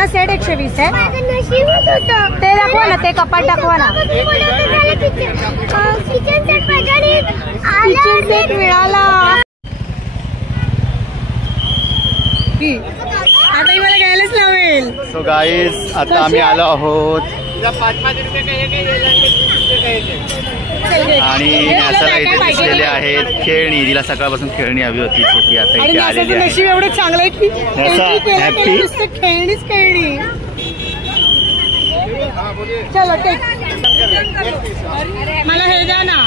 पूर्ण सेट 120 आहे. ते दाखवा ना, ते कपाट दाखवा ना. किचन सेट मिळाला. आता मला घ्यायलाच लावेल. सो गाईज आता आम्ही आलो आहोत आणि न्यासाला इथे दिसलेले आहेत खेळणी. तिला सकाळपासून खेळणी हवी होती, ती आता इथे आलेली आहे. नशीब एवढं चांगलं आहे की खेळणीच खेळणी. चलो टेक, मला हे द्या ना.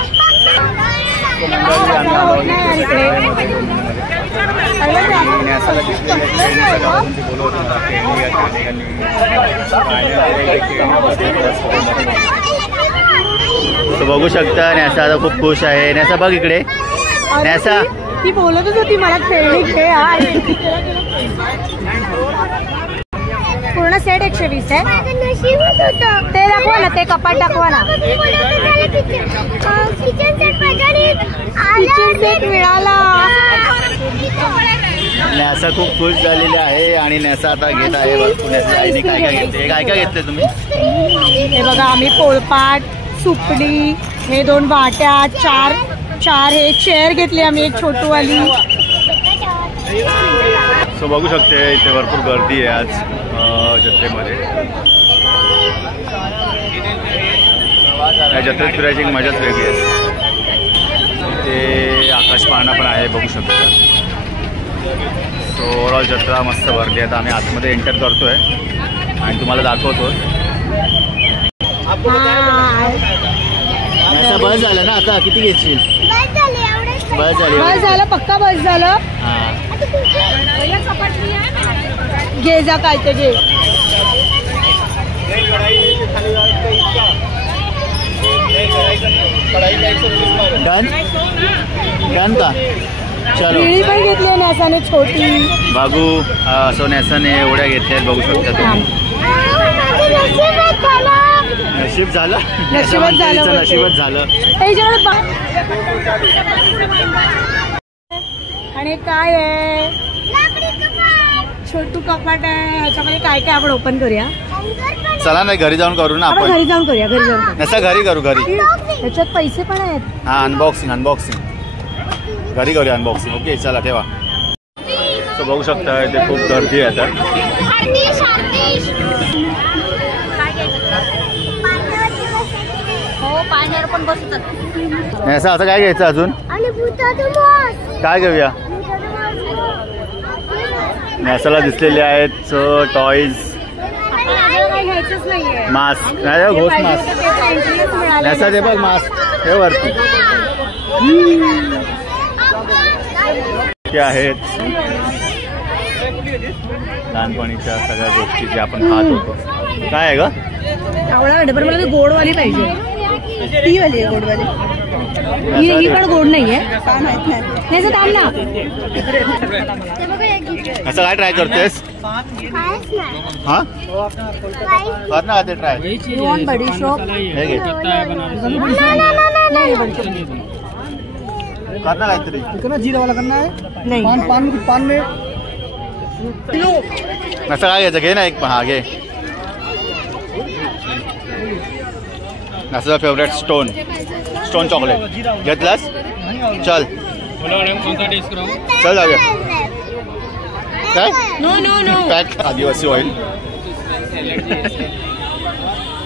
तो बघू शकता न्यासा आता खूप खुश आहे. न्यासा बघ इकडे. न्यासा ती बोलतच होती मला खेळणी खेळ. पूर्ण सेट 120 आहे. ते दाखवा ना, ते कपाट दाखवा ना. किचन सेट मिळाला. न्यासा खूप खुश झालेली आहे आणि न्यासा आता घेत आहे भरपूर. न्यासा आईने काय काय घेतले, काय काय घेतले तुम्ही? हे बघा, आम्ही पोळपाट, सुपडी, हे 2 वाट्या, चार हे चेअर घेतली आम्ही, एक छोटूवाली. सो बघू शकते इथे भरपूर गर्दी आहे आज जत्रेमध्ये. या जत्रेत फिरायची मजाच वेगळी आहे. इथे आकाश पाळणा पण आहे, बघू शकता. सो ओव्हरऑल जत्रा मस्त भरली आहे. आम्ही आतमध्ये एंटर करतोय आणि तुम्हाला दाखवतो. बस झालं ना आता, किती घेशील? बस झालं, पक्का बस झालं. घे जा काय ते घे. डन डन का? चलो. पण घेतली न्यासाने छोटी. बागू असो न्यासाने एवढ्या घेतल्या बघू शकता तुम्ही. नशीब झालं, नशीबच झालं, नशीबच झालं. आणि काय आहे, छोटू कपाट आहे. ह्याच्यामध्ये काय काय आपण ओपन करूया. चला नाही, घरी जाऊन करू ना आपण. घरी जाऊन करूया, घरी जाऊन. नसा घरी करू, घरी. त्याच्यात पैसे पण आहेत. हा, अनबॉक्सिंग घरी करूया अनबॉक्सिंग. ओके चला ठेवा. तो बघू शकता इथे खूप गर्दी आहे आता. पाण्यावर पण बसतात. असं आता काय घ्यायचं अजून? काय घेऊया? नॅसाला दिसलेले आहेत टॉईज, मास्क. नाही घोष मास्क. नॅसा दे बघ मास्क हे वरती. ते आहेत लहानपणीच्या सगळ्या गोष्टी जे आपण खात होतो. काय आहे ग? पण मला गोडवाली पाहिजे. ती वाली आहे गोडवाली. ही पण गोड नाहीये. त्याचं दाम ना. असं काय ट्राय करतेस? हा कर ना ते ट्राय. बडीशॉप हे घे. करना काहीतरी. कितना जीरा वाला करना है? नहीं. पान में असं काय घ्यायचं? घे ना एक. हा घे. असं फेवरेट स्टोन चॉकलेट घेतलास? चल चल जाऊया. काय? नो पॅक आदिवासी ऑइल.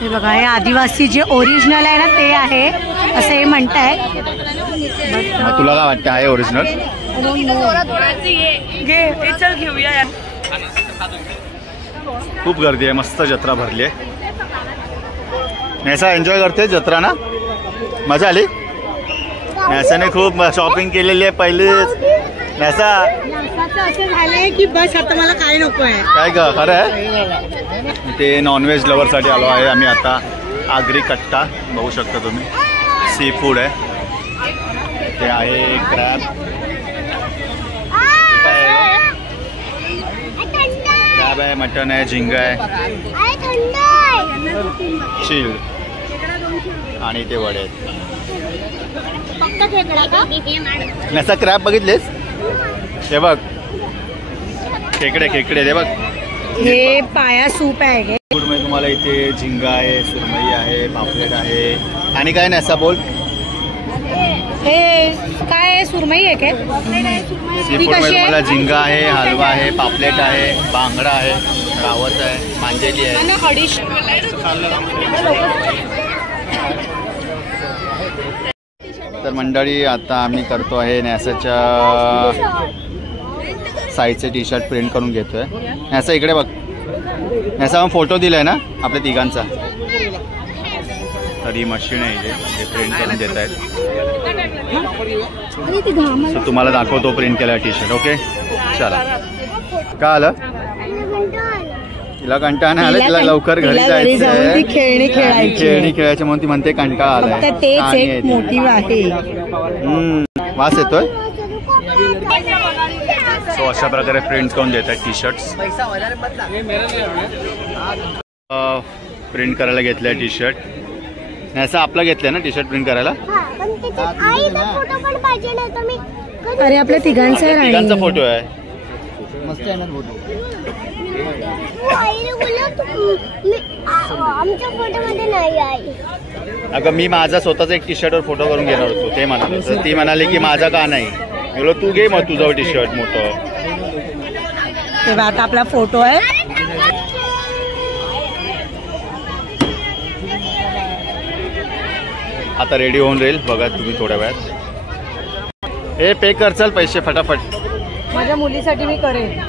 हे बघा, हे आदिवासी जे ओरिजिनल आहे ना ते आहे असं हे म्हणताय. तुला काय वाटतं आहे ओरिजिनल? चल घेऊया. खूप गर्दी आहे, मस्त जत्रा भरली आहे. नैसा एन्जॉय करते जत्रा ना? मजा आली? नैसाने खूप शॉपिंग केलेली आहे पहिलेच. नैसा असं झालंय की बस आता मला काय नको आहे. काय ग खरं आहे? ते नॉनव्हेज लवरसाठी आलो आहे आम्ही आता. आगरी कट्टा बघू शकता तुम्ही. सी फूड आहे. ते आहे क्रॅब. क्रॅब आहे, मटन आहे, झिंगा आहे, चिल आणि ते वडे आहेत. नसा क्रॅब बघितलेस? हे बघ खेकडे ते बघ. हे पाया सूप आहे. फूड मध्ये तुम्हाला इथे झिंगा आहे, सुरमई आहे, पापलेट आहे आणि काय नाही असं बोल. हे काय आहे, सुरमई आहे काय? सी फूड मध्ये तुम्हाला झिंगा आहे, हलवा आहे, पापलेट आहे, बांगडा आहे, रावस आहे, मांजेली आहे. तर मंडळी आता आम्ही करतो आहे नॅसाच्या साईजचे टी शर्ट प्रिंट करून घेतोय. नॅसा इकडे बघ. नॅसा फोटो दिलाय ना आपल्या तिघांचा. तर ही मशीन आहे इथे, हे प्रिंट करून देत आहेत. सो तुम्हाला दाखवतो प्रिंट केला टी शर्ट. ओके चला. का आलं तिला कंटाळा नाही आला, तिला लवकर घरी जायचं, खेळणी खेळायची म्हणून ती म्हणते कंटाळा आलाय. तेच एक मोटिव्ह आहे. वास येतोय. सो अशा प्रकारे प्रिंट करून देत आहेत टी शर्ट्स. प्रिंट करायला घेतलंय टी शर्ट. असं आपला घेतलंय ना टी शर्ट प्रिंट करायला. अरे आपल्या तिघांचा फोटो आहे. मस्त आहे ना फोटो. आमच्या फोटोमध्ये नाही आहे. अगं मी माझा स्वतःचा एक टी शर्टवर फोटो करून घेणार होतो, ते म्हणाले. तर ती म्हणाली की माझा का नाही. बोलो तू घे मग तुझं टी शर्ट मोठं. तेव्हा आता आपला फोटो आहे. आता रेडी होऊन राहील बघा तुम्ही थोड्या वेळात. हे पे कर चल पैसे फटाफट. माझ्या मुलीसाठी मी करेन.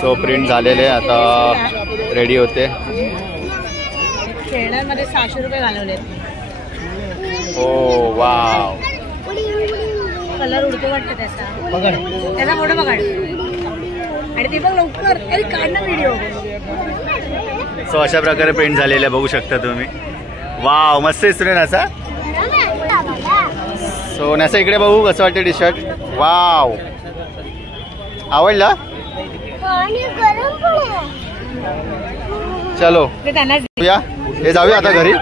सो प्रिंट झालेले आता रेडी होते. खेळण्यामध्ये 600 रुपये घालवलेत. ओ वाव. कलर उडतो वाटतं त्याचा मोठं बघा. आणि ते बघ लवकर. अरे काढ ना व्हिडिओ. सो अशा प्रकारे प्रिंट झालेले बघू शकता तुम्ही. वाव मस्त दिसतोय नासा. सो नासा इकडे बघू कसं वाटतं टी शर्ट. वाव आवडला. चलो या हे जाऊया आता घरी.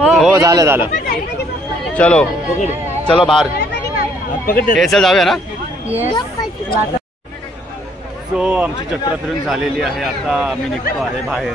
हो झालं. चलो चलो बाहेर हे चल जाऊया ना. सो आमची जत्रा फिरून झालेली आहे. आता आम्ही निघतो आहे बाहेर.